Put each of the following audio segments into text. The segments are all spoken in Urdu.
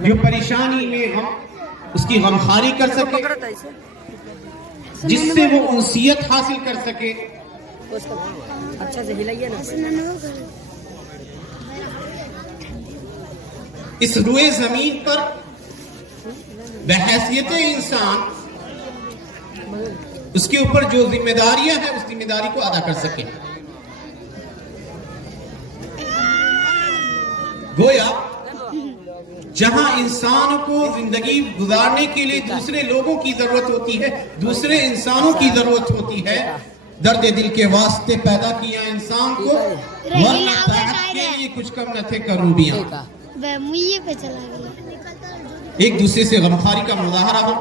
جو پریشانی میں ہم اس کی غمخواری کر سکے، جس سے وہ انسیت حاصل کر سکے. اچھا سے ہلائیے نا. اس روئے زمین پر بحیثیت انسان اس کے اوپر جو ذمہ داریاں ہیں اس ذمہ داری کو ادا کر سکے. گویا جہاں انسان کو زندگی گزارنے کے لیے دوسرے لوگوں کی ضرورت ہوتی ہے، دوسرے انسانوں کی ضرورت ہوتی ہے، درد دل کے واسطے پیدا کیا انسان کو، ورنہ طاعت کے لیے کچھ کم نہ تھے کروبیاں. ایک دوسرے سے غمخواری کا مظاہرہ ہو،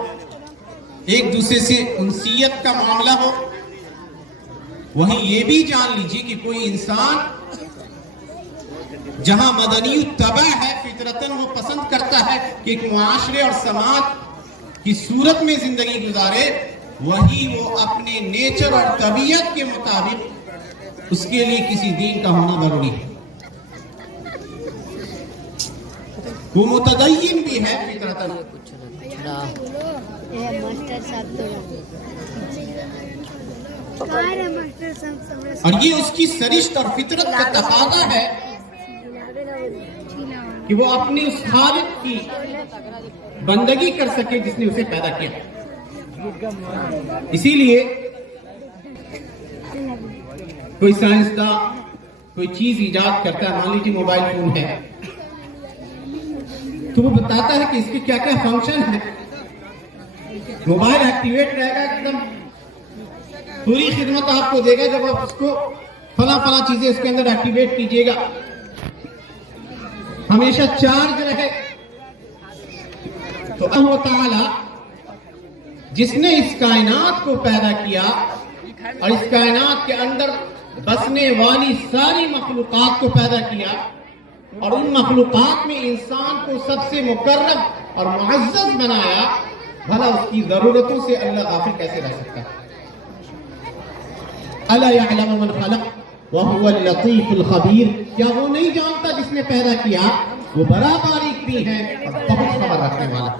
ایک دوسرے سے انسیت کا معاملہ ہو. وہیں یہ بھی جان لیجیے کہ کوئی انسان جہاں مدنی الطبع ہے، فطرتاً وہ پسند کرتا ہے کہ ایک معاشرے اور سماج کی صورت میں زندگی گزارے، وہی وہ اپنے نیچر اور طبیعت کے مطابق اس کے لیے کسی دین کا ہونا ضروری ہے. وہ متدین بھی ہے فطرتاً. اور یہ اس کی سرشت اور فطرت کا تقاضا ہے کہ وہ اپنی اس خالق کی بندگی کر سکے جس نے اسے پیدا کیا. اسی لیے کوئی سائنسداں کوئی چیز ایجاد کرتا ہے، مان لیجیے موبائل فون ہے، تو وہ بتاتا ہے کہ اس کے کیا کیا فنکشن ہے. موبائل ایکٹیویٹ رہے گا، ایک دم پوری خدمت آپ کو دے گا جب آپ اس کو فلاں چیزیں اس کے اندر ایکٹیویٹ کیجئے گا. ہمیشہ چارج رہے. تو اللہ تعالی جس نے اس کائنات کو پیدا کیا اور اس کائنات کے اندر بسنے والی ساری مخلوقات کو پیدا کیا، اور ان مخلوقات میں انسان کو سب سے مکرم اور معزز بنایا، بھلا اس کی ضرورتوں سے اللہ غافل کیسے رہ سکتا ہے؟ الا یعلم من خلق وهو اللطیف الخبیر. کیا وہ نہیں جانتا جس نے پیدا کیا؟ وہ بڑا باریک بھی ہے اور بہت خبر رکھنے والا.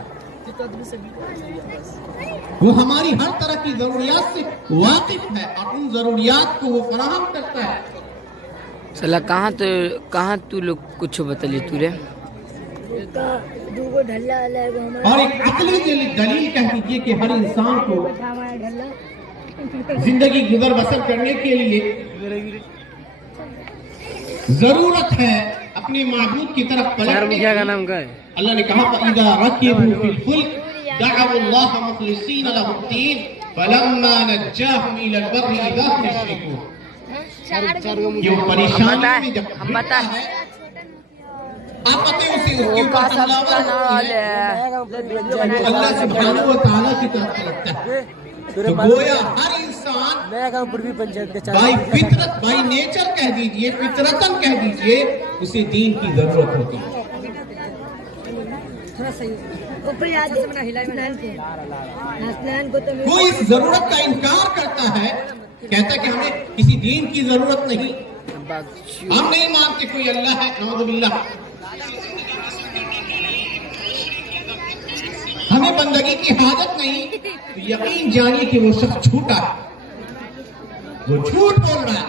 وہ ہماری ہر طرح کی ضروریات سے واقف ہے اور ان ضروریات کو وہ فراہم کرتا ہے. صلاح کہاں تو لوگ کچھ بتلی تو رے. اور ایک عقلی دلیل کہہ دیجئے کہ ہر انسان کو زندگی گزر بسر کرنے کے لیے ضرورت ہے اپنے معبود کی طرف پلٹنے کی. اللہ نے کہا فَإِذَا رَكِبُوا فِي الْفُلْكِ دَعَوُا اللَّهَ مُخْلِصِينَ لَهُ الدِّينَ فَلَمَّا نَجَّاهُمْ إِلَى الْبَرِّ إِذَا هُمْ يُشْرِكُونَ. یہ پریشانی میں جب پھرتا ہے، آپتیں اسے اس کے اوپر حملہ ہوتی ہے، اللہ سبحانہ و تعالیٰ کی طرف لگتا ہے. تو گویا ہر انسان بائی فطرت، بائی نیچر کہہ دیجئے، فطرتاً کہہ دیجئے، اسے دین کی ضرورت ہوتی ہے. کوئی اس ضرورت کا انکار کرتا ہے، کہتا ہے کہ ہمیں کسی دین کی ضرورت نہیں، ہم نہیں مانتے کوئی اللہ ہے، نعوذ باللہ، ہمیں بندگی کی حاجت نہیں، تو یقین جانیے کہ وہ شخص جھوٹا ہے، وہ جھوٹ بول رہا ہے.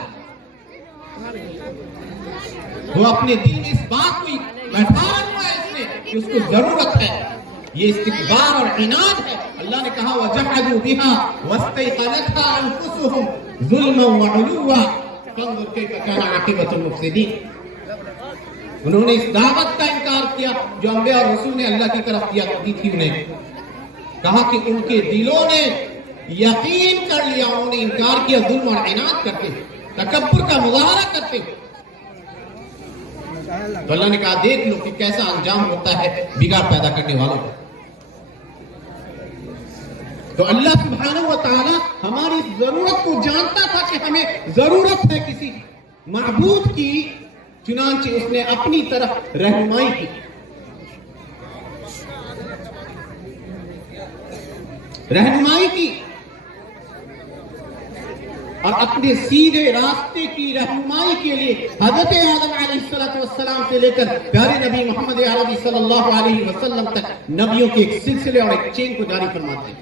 وہ اپنے دل میں اس بات کو بیٹھا رکھا ہے اس نے کہ اس کو ضرورت ہے. یہ استکبار اور عناد ہے. اللہ نے کہا وَجَحَدُوا بِهَا وَاسْتَيْقَنَتْهَا أَنفُسُهُمْ ظُلْمًا وَعُلُوًّا فَانظُرْ كَيْفَ كَانَ عَاقِبَةُ الْمُفْسِدِينَ. انہوں نے اس دعوت کا انکار کیا جو انبیاء اور رسول نے اللہ کی طرف دی تھی. انہیں کہا کہ ان کے دلوں نے یقین کر لیا، انہوں نے انکار کیا ظلم اور عناد کرتے ہیں، تکبر کا مظاہرہ کرتے ہیں. تو اللہ نے کہا دیکھ لو کہ کیسا انجام ہوتا ہے بگاڑ پیدا کرنے والوں کو. تو اللہ سبحانہ و تعالی ہماری ضرورت کو جانتا تھا کہ ہمیں ضرورت ہے کسی معبود کی، چنانچہ اس نے اپنی طرف رہنمائی کی. اور اپنے سیدھے راستے کی رہنمائی کے لیے حضرت آدم علیہ السلام سے لے کر پیارے نبی محمد عربی صلی اللہ علیہ وسلم تک نبیوں کے ایک سلسلے اور ایک چین کو جاری فرماتے ہیں.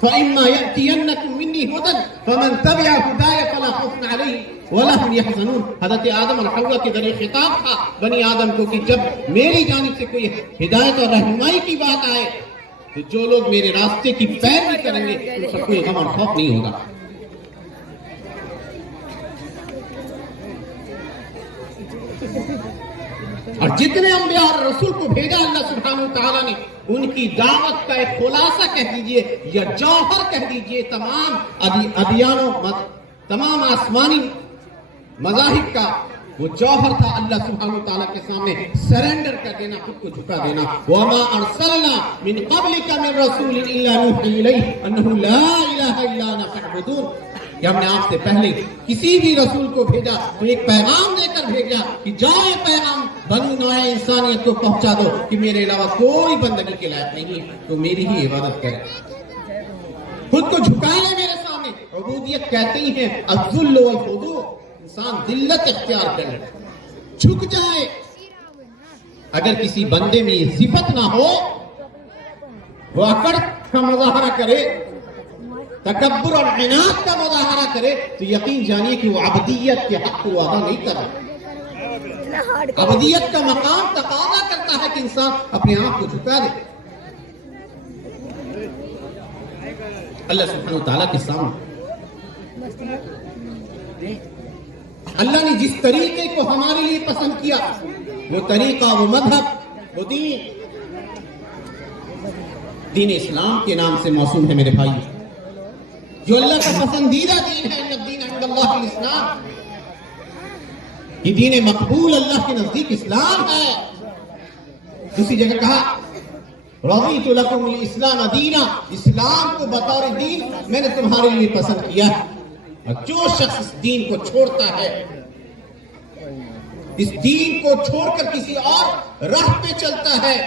فَإِمَّا يَأْتِيَنَّكُم مِّنِّي هُدًى فَمَن تَبِعَ هُدَايَ فَلَا خَوْفٌ عَلَيْهِمْ وَلَا هُمْ يَحْزَنُونَ. حضرت آدم اور حوا کے ذریعے خطاب تھا بنی آدم کو کہ جب میری جانب سے کوئی ہدایت اور رہنمائی کی بات آئے تو جو لوگ میرے راستے کی پیروی کریں گے ان پر کوئی غم اور خوف نہیں ہوگا. اور جتنے انبیاء اور رسول کو بھیجا اللہ سبحانہ وتعالیٰ نے ان کی دعوت کا ایک خلاصہ کہہ دیجئے یا جوہر کہہ دیجئے تمام ادیانوں تمام آسمانی مذاہب کا وہ جوہر تھا اللہ سبحانہ وتعالیٰ کے سامنے سرنڈر کر دینا, خود کو جھکا دینا. وَمَا أَرْسَلْنَا مِن قَبْلِكَ مِن رَّسُولٍ إِلَّا نُوحِي إِلَيْهِ أَنَّهُ لَا إِلَٰهَ إِلَّا أَنَا فَاعْبُدُونِ. کہ ہم نے آپ سے پہلے کسی بھی رسول کو بھیجا تو ایک پیغام دے کر بھیجا کہ جاؤ یہ پیغام بنو نوع انسانیت کو پہنچا دو کہ میرے علاوہ کوئی بندگی کے لائق نہیں ہے, تو میری ہی عبادت کرے. خود کو جھکا لے میرے سامنے. عبودیت کہتے ہی ہیں الذل والخضوع, انسان ذلت اختیار کرے, جھک جائے. اگر کسی بندے میں یہ صفت نہ ہو, وہ اکڑ کا مظاہرہ کرے, تکبر اور عناد کا مظاہرہ کرے, تو یقین جانیے کہ وہ عبدیت کے حق کو ادا نہیں کر رہا. عبدیت کا مقام تقاضا کرتا ہے کہ انسان اپنے آپ کو جھکا دے اللہ سبحانہ وتعالیٰ کے سامنے. اللہ نے جس طریقے کو ہمارے لیے پسند کیا, وہ طریقہ, وہ مذہب, وہ دین اسلام کے نام سے موسوم ہے میرے بھائی. جو اللہ کا پسندیدہ دین ہے, ان الدین عند اللہ الاسلام, یہ دین مقبول اللہ کے نزدیک اسلام ہے. دوسری جگہ کہا رضیت لکم الاسلام دینا, اسلام کو بطور دین میں نے تمہارے لیے پسند کیا ہے. اور جو شخص اس دین کو چھوڑتا ہے, اس دین کو چھوڑ کر کسی اور راہ پہ چلتا ہے,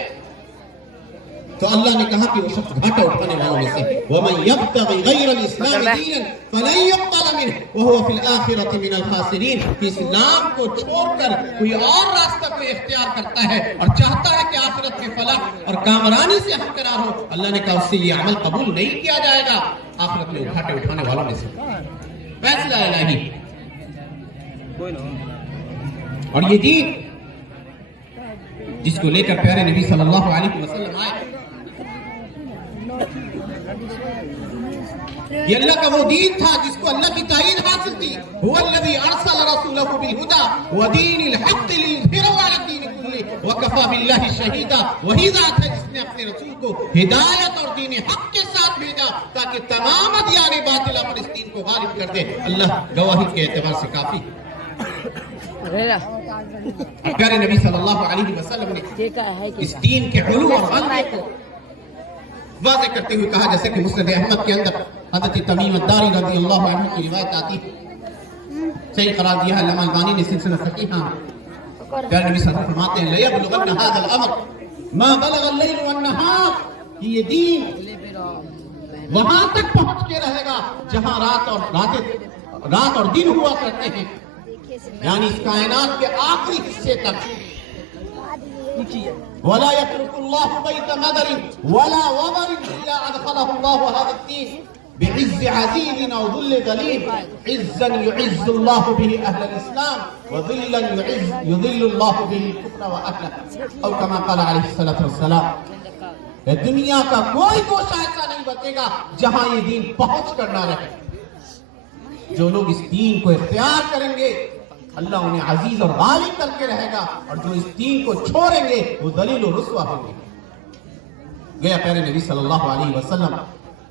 تو اللہ نے کہا کہ وہ شخص گھاٹا اٹھانے والوں میں سے. وَمَن يَبْتَغِ غَيْرَ الْإِسْلَامِ دِينًا فَلَن يُقْبَلَ مِنْهُ وَهُوَ فِي الْآخِرَةِ مِنَ الْخَاسِرِينَ. کہ اسلام کو چھوڑ کر کوئی اور راستہ کوئی اختیار کرتا ہے اور چاہتا ہے کہ آخرت میں فلاح اور کامرانی سے ہمکنار ہو, اللہ نے کہا اس سے یہ عمل قبول نہیں کیا جائے گا, آخرت میں گھاٹے اٹھانے والوں میں سے. فیصلہ الہی. اور یہ دین جس کو لے کر پیارے نبی صلی اللہ علیہ وسلم آئے, یہ اللہ کا وہ دین تھا جس کو اللہ کی تعین حاصل تھی. هو الذي ارسل رسوله بالهدى ودين الحق ليظهره على الدين كله وكفى بالله شهيدا. وہی ذات ہے جس نے اپنے رسول کو ہدایت اور دین حق کے ساتھ بھیجا تاکہ تمام ادیان باطلہ پر اس دین کو غالب کر دے. اللہ گواہی کے اعتبار سے کافی. پیارے نبی صلی اللہ علیہ وسلم نے اس دین کے علوم اور غلبے کو واضح کرتے ہوئے کہا, جیسے کہ مسند احمد کے اندر حضرت تمیم الداری رضی اللہ عنہ کی روایت آتی ہے, صحیح قرار دیا ہے علامہ البانی نے سلسلہ صحیحہ. پیارے نبی صلی اللہ علیہ وسلم فرماتے ہیں لَيَبْلُغَنَّ هَذَا الْأَمْرُ مَا بَلَغَ اللَّيْلُ وَالنَّهَارُ. یہ دین وہاں تک پہنچ کے رہے گا جہاں رات اور دن ہوا کرتے ہیں, یعنی اس کائنات کے آخری حصے تک. ولا يترك الله بيت مدر ولا وبر الا ادخله الله هذا الدين بعز عزيز او ذل ذليل. عزا يعز الله به اهل الاسلام وذلا يذل الله به الكفر واهله, او كما قال عليه الصلاه والسلام. دنیا کا کوئی گوشہ ایسا نہیں بچے گا جہاں یہ دین پہنچ کر نہ رہے. جو لوگ اس دین کو اختیار کریں گے اللہ انہیں عزیز اور غالب کر کے رہے گا, اور جو اس دین کو چھوڑیں گے وہ ذلیل و رسوا ہوں گے. گیا پیارے نبی صلی اللہ علیہ وسلم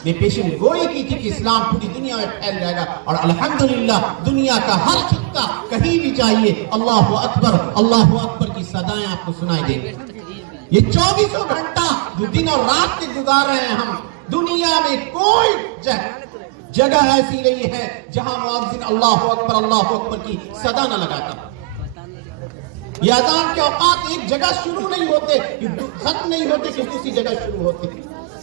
نے پیشن گوئی کی تھی کہ اسلام پوری دنیا میں پھیل جائے گا, اور الحمدللہ دنیا کا ہر خطہ کہیں بھی جائیے اللہ اکبر کی صدائیں آپ کو سنائی دیں گی. یہ 24 گھنٹہ جو دن اور رات کے گزار رہے ہیں ہم, دنیا میں کوئی جگہ ایسی نہیں ہے جہاں مؤذن اللہ اکبر کی صدا نہ لگاتا. یہ اذان کے اوقات ایک جگہ شروع نہیں ہوتے, ختم نہیں ہوتے کہ دوسری جگہ شروع ہوتے.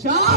4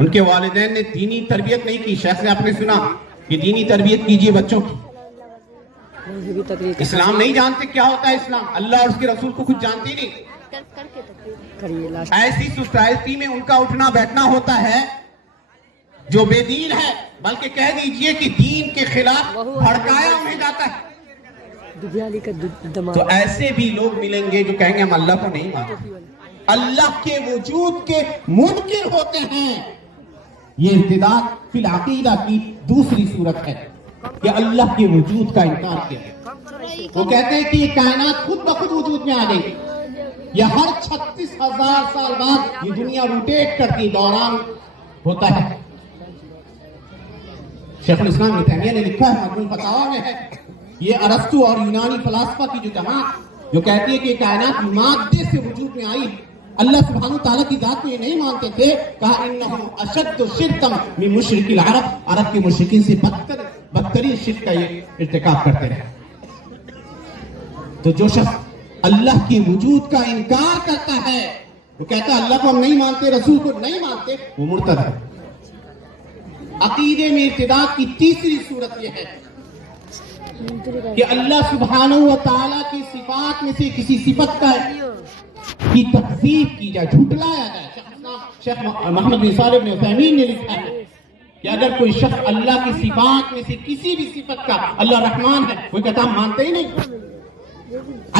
ان کے والدین نے دینی تربیت نہیں کی. شیخ نے آپ نے سنا کہ دینی تربیت کیجئے بچوں کی. اسلام نہیں جانتے کیا ہوتا ہے اسلام, اللہ اور اس کے رسول کو کچھ جانتے ہی نہیں. ایسی سوسائٹی میں ان کا اٹھنا بیٹھنا ہوتا ہے جو بے دین ہے, بلکہ کہہ دیجئے کہ دین کے خلاف بھڑکایا انہیں جاتا ہے. تو ایسے بھی لوگ ملیں گے جو کہیں گے ہم اللہ کو نہیں مانتے, اللہ کے وجود کے منکر ہوتے ہیں. یہ ارتداد فی العقیدہ کی دوسری صورت ہے کہ اللہ کے وجود کا انکار کیا ہے. وہ کہتے ہیں کہ یہ کائنات خود بخود وجود میں آ گئی, یا ہر 36,000 سال بعد یہ دنیا روٹیٹ کرتی دوران ہوتا ہے. شیخ الاسلام ابن تیمیہ نے لکھا ہے مجموع الفتاوی میں ہے, یہ ارسطو اور یونانی فلاسفہ کی جو جماعت جو کہتی ہے کہ کائنات مادے سے وجود میں آئی, اللہ سبحانہ تعالیٰ کی ذات کو یہ نہیں مانتے تھے. کہا انہم اشد شرکا من مشرک العرب, عرب کے مشرکین سے بدترین شرک کا یہ ارتکاب کرتے رہے. تو جو شخص اللہ کے وجود کا انکار کرتا ہے, وہ کہتا ہے اللہ کو ہم نہیں مانتے, رسول کو نہیں مانتے, وہ مرتد ہے. عقیدے میں ارتداد کی تیسری صورت یہ ہے کہ اللہ سبحانہ و تعالیٰ کی صفات میں سے کسی صفت کی تکذیب کی جائے, جھٹلایا جائے. شیخ محمد بن صالح بن عثیمین نے لکھا ہے کہ اگر کوئی شخص اللہ کی صفات میں سے کسی بھی صفت کا, اللہ رحمان ہے, وہ کہتا ہم مانتے ہی نہیں.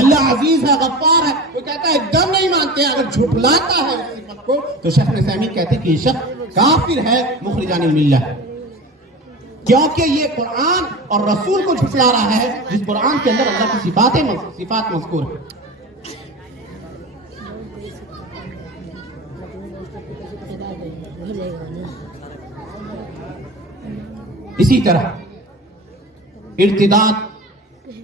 اللہ عزیز ہے, غفار ہے, وہ کہتا ہے ایک دم نہیں مانتے. اگر جھٹلاتا ہے اس صفت کو تو شیخ عثیمین کہتے ہیں کہ یہ شخص کافر ہے, مخرج عن الملہ ہے, کیونکہ یہ قرآن اور رسول کو جھٹلا رہا ہے جس قرآن کے اندر اللہ کی صفات مذکور ہے. اسی طرح ارتداد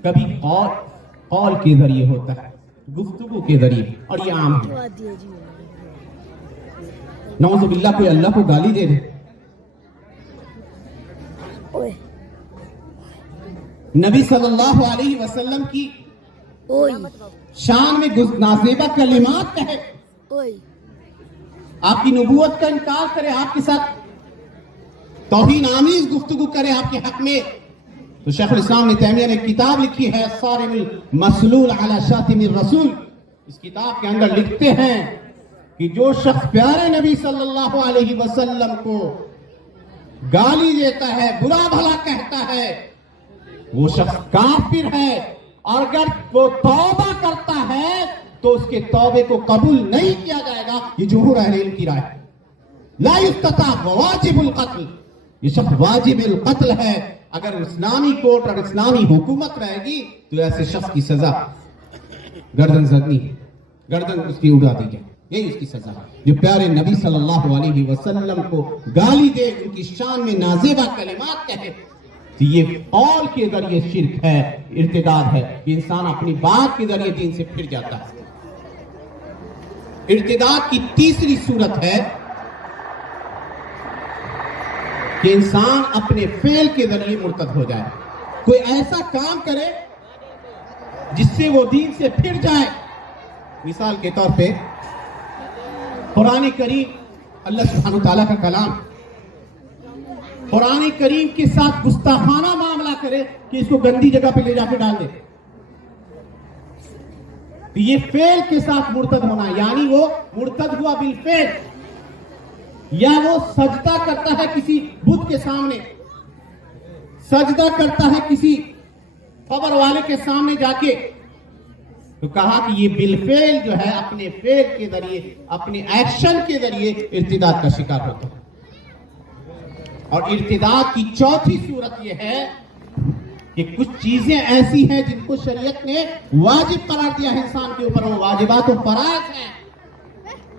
کبھی قول کے ذریعے ہوتا ہے, گفتگو کے ذریعے, اور یہ عام ہے. نعوذ باللہ کوئی اللہ کو گالی دے دے, نبی صلی اللہ علیہ وسلم کی شان میں نازیبہ کلمات کہے, آپ کی نبوت کا انکار کرے, آپ کے ساتھ توہین آمیز گفتگو کرے آپ کے حق میں, تو شیخ الاسلام ابن تیمیہ نے کتاب لکھی ہے الصارم المسلول علی شاتم الرسول. اس کتاب کے اندر لکھتے ہیں کہ جو شخص پیارے نبی صلی اللہ علیہ وسلم کو گالی دیتا ہے, برا بھلا کہتا ہے, وہ شخص کافر ہے, اور اگر وہ توبہ کرتا ہے تو اس کے توبے کو قبول نہیں کیا جائے گا. یہ جمہور اہل علم کی رائے ہے. لا یستتاب واجب القتل, یہ شخص واجب القتل ہے. اگر اسلامی کورٹ اور اسلامی حکومت رہے گی تو ایسے شخص کی سزا گردن زدنی, گردن اس کی اڑا دی جائے, یہی اس کی سزا ہے. جو پیارے نبی صلی اللہ علیہ وسلم کو گالی دے, ان کی شان میں نازیبہ کلمات کہے, تو یہ قول کے ذریعے شرک ہے, ارتداد ہے. کہ انسان اپنی بات کے ذریعے دین سے پھر جاتا ہے. ارتداد کی تیسری صورت ہے کہ انسان اپنے فعل کے ذریعے مرتد ہو جائے, کوئی ایسا کام کرے جس سے وہ دین سے پھر جائے. مثال کے طور پہ قرآن کریم, اللہ سبحانہ تعالیٰ کا کلام, قرآن کریم کے ساتھ گستاخانہ معاملہ کرے کہ اس کو گندی جگہ پہ لے جا کے ڈال دے, یہ فعل کے ساتھ مرتد ہونا, یعنی وہ مرتد ہوا بالفعل. یا وہ سجدہ کرتا ہے کسی بت کے سامنے, سجدہ کرتا ہے کسی قبر والے کے سامنے جا کے, تو کہا کہ یہ بالفعل جو ہے اپنے فعل کے ذریعے, اپنے ایکشن کے ذریعے ارتداد کا شکار ہوتا ہے. اور ارتداد کی چوتھی صورت یہ ہے کہ کچھ چیزیں ایسی ہیں جن کو شریعت نے واجب قرار دیا ہے انسان کے اوپر, وہ واجبات و فرائض ہیں.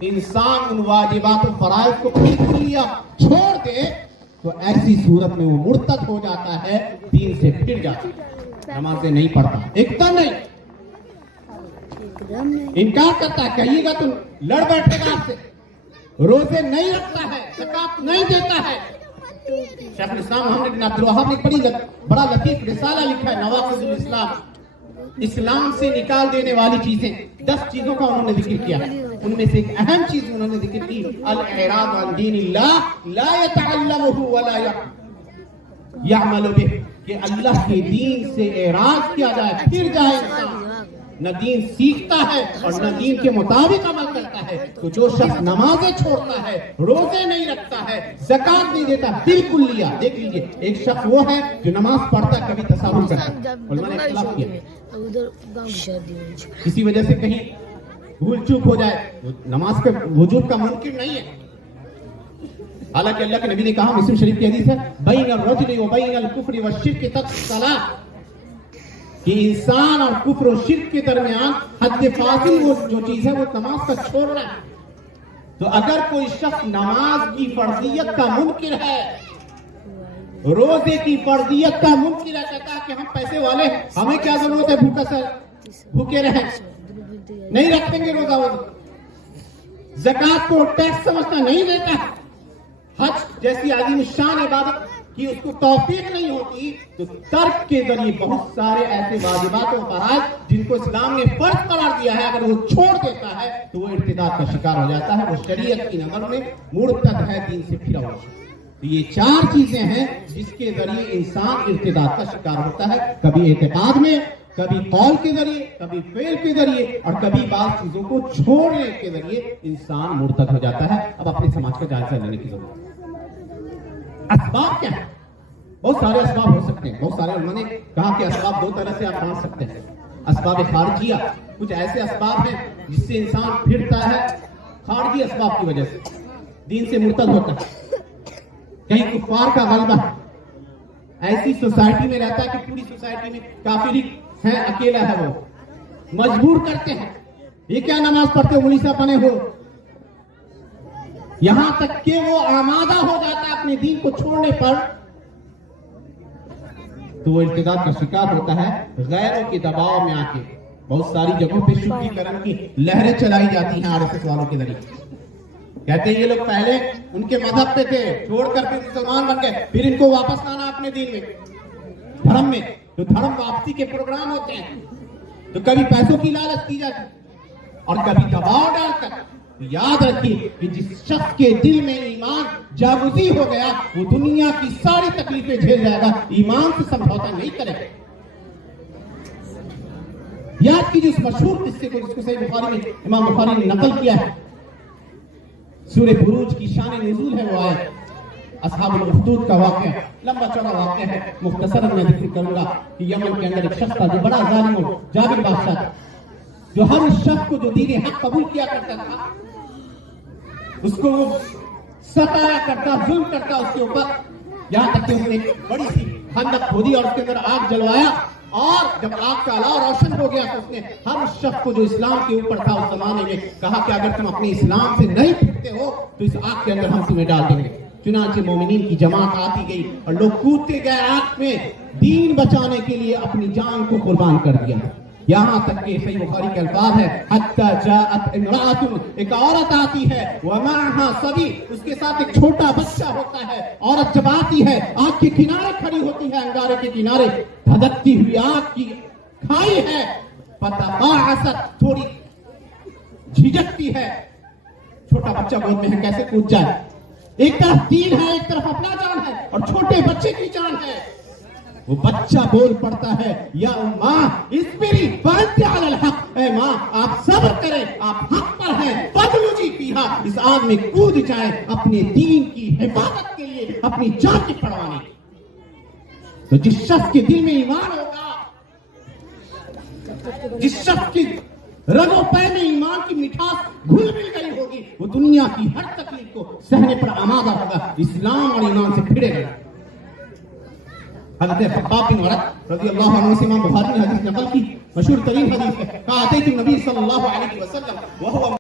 انسان ان واجبات و فرائض کو چھوڑ دے تو ایسی صورت میں وہ مرتد ہو جاتا ہے, دین سے پھر جاتا ہے. نمازیں نہیں پڑھتا, ایک دم نہیں, انکار کرتا ہے, کہیے گا تو لڑ بیٹھے گا آپ سے, روزے نہیں رکھتا ہے, زکات نہیں دیتا ہے. شیخ الاسلام محمد بن عبد الوہاب نے بڑا لطیف رسالہ لکھا ہے نواقض الاسلام, اسلام سے نکال دینے والی چیزیں 10 چیزوں کا انہوں نے ذکر کیا. ان میں سے ایک اہم چیز انہوں نے ذکر کی الاعراض عن دین اللہ لا يتعلمه ولا يعمل به, کہ اللہ کے دین سے اعراض کیا جائے, پھر جائے انسان, نہ دین سیکھتا ہے اور نہ دین کے مطابق عمل کرتا ہے. تو جو شخص نمازیں چھوڑتا ہے, روزے نہیں رکھتا ہے, زکات نہیں دیتا, بالکل لیا. دیکھ لیجئے ایک شخص وہ ہے جو نماز پڑھتا ہے کبھی تصاہل کرتا ہے, علماء نے اختلاف کیا کسی وجہ سے کہیں بھول چوک ہو جائے, نماز کے وجوب کا ممکن نہیں ہے. حالانکہ اللہ کے نبی نے کہا, مسلم شریف کی حدیث ہے, بین الرجل و بین الکفر والشرک ترک الصلاۃ, کہ انسان اور کفر و شرک کے درمیان حد فاصل وہ جو چیز ہے وہ نماز کا چھوڑنا ہے. تو اگر کوئی شخص نماز کی فرضیت کا منکر ہے, روزے کی فرضیت کا منکر ہے, کہتا ہے کہ ہم پیسے والے ہیں, ہمیں کیا ضرورت ہے بھوکا سے بھوکے رہیں, نہیں رکھیں گے روزہ, زکات کو ٹیکس سمجھتا نہیں دیتا, حج جیسی عظیم الشان عبادت کی اس کو توفیق نہیں ہوتی, تو ترک کے ذریعے بہت سارے ایسے واجبات و فرائض جن کو اسلام نے فرض قرار دیا ہے, اگر وہ چھوڑ دیتا ہے تو وہ ارتداد کا شکار ہو جاتا ہے, وہ شریعت کی نظر میں مرتد ہے, دین سے پھرا ہوا. تو یہ 4 چیزیں ہیں جس کے ذریعے انسان ارتداد کا شکار ہوتا ہے, کبھی اعتقاد میں, کبھی قول کے ذریعے, کبھی فعل کے ذریعے, اور کبھی بعض چیزوں کو چھوڑنے کے ذریعے انسان مرتد ہو جاتا ہے. اب اپنے سماج کا جائزہ لینے کی ضرورت ہے. اسباب کیا ہیں؟ بہت سارے اسباب ہو سکتے ہیں. بہت سارے انہوں نے کہا کہ اسباب 2 طرح سے آپ بانٹ سکتے ہیں. اسباب خارجیہ, کچھ ایسے اسباب ہیں جس سے انسان پھرتا ہے خارجی اسباب کی وجہ سے, دین سے مرتد ہوتا ہے. کہیں کفار کا غلبہ, ایسی سوسائٹی میں رہتا ہے کہ پوری سوسائٹی میں کافر ہی ہے, اکیلا ہے, وہ مجبور کرتے ہیں, یہ کیا نماز پڑھتے ہو, ملیسا بنے ہو, یہاں تک کہ وہ آمادہ ہو جاتا ہے اپنے دین کو چھوڑنے پر, تو وہ ارتداد کا شکار ہوتا ہے. غیروں کے دباؤ میں آ کے بہت ساری جگہوں پہ شبھی کرم کی لہریں چلائی جاتی ہیں RSS والوں کے ذریعے. کہتے ہیں یہ لوگ پہلے ان کے مذہب پہ تھے, چھوڑ کر پھر مسلمان بن گئے, پھر ان کو واپس لانا اپنے دین میں, دھرم میں. تو دھرم واپسی کے پروگرام ہوتے ہیں, تو کبھی پیسوں کی لالچ کی جاتی اور کبھی دباؤ ڈال کر. یاد رکھیے کہ جس شخص کے دل میں ایمان جاگزی ہو گیا وہ دنیا کی ساری تکلیفیں جھیل جائے گا, ایمان سے سمجھوتا نہیں کرے گا. یاد کیجیے اس مشہور قصے کو جس کو صحیح بخاری میں امام بخاری نے نقل کیا ہے. سورہ بروج کی شان نزول ہے وہ آیت, اصحاب الاخدود کا واقعہ, لمبا چوڑا واقعہ ہے, مختصر میں ذکر کروں گا کہ یمن کے اندر ایک شخص تھا جو بڑا ظالم و جابر بادشاہ تھا, جو ہر اس شخص کو جو دین حق قبول کیا کرتا تھا اس کو وہ ستایا کرتا, ظلم کرتا اس کے اوپر, یہاں تک کہ اس نے ایک بڑی سی خندق کھودی اور اس کے اندر آگ جلوایا, اور جب آگ کا اعلیٰ روشن ہو گیا تو اس نے ہر اس شخص کو جو اسلام کے اوپر تھا اس زمانے میں کہا کہ اگر تم اپنے اسلام سے نہیں پھرتے ہو تو اس آگ کے اندر ہم تمہیں ڈال دیں گے. چنانچہ مومنین کی جماعت آتی گئی اور لوگ کودتے گئے آگ میں, دین بچانے کے لیے اپنی جان کو قربان کر دیا. یہاں تک کہ صحیح بخاری کے الفاظ ہے, حتی جاءت امرأۃ, ایک عورت آتی ہے, ومعها صبی, اس کے ساتھ ایک چھوٹا بچہ ہوتا ہے. عورت جب آتی ہے آگ کے کنارے کھڑی ہوتی ہے, انگارے کے کنارے, دھدکتی ہوئی آگ کی کھائی ہے, فتباعثت, تھوڑی جھجکتی ہے, چھوٹا بچہ گود میں ہے, کیسے کود جائے, ایک طرف دین ہے ایک طرف اپنا جان ہے اور چھوٹے بچے کی جان ہے. وہ بچہ بول پڑتا ہے, یا ماں اسبری فانت علی الحق, اے ماں آپ صبر کریں, آپ حق پر ہیں, فضلجی فیہا, اس آگ میں کود جائیں اپنے دین کی حفاظت کے لیے, اپنی جان کی پرواہ نہیں. تو جس شخص کے دل میں ایمان ہوگا, جس شخص کی رگوں پے میں ایمان کی مٹھاس گھل مل گئی ہوگی, وہ دنیا کی ہر تکلیف کو سہنے پر آمادہ ہوگا, اسلام اور ایمان سے پھرے گا. حضرت خباب بن ورد رضی اللہ عنہ سے امام بخاری نے حدیث نقل کی, مشہور ترین حدیث ہے, کہا اتیت النبی صلی اللہ علیہ وسلم وهو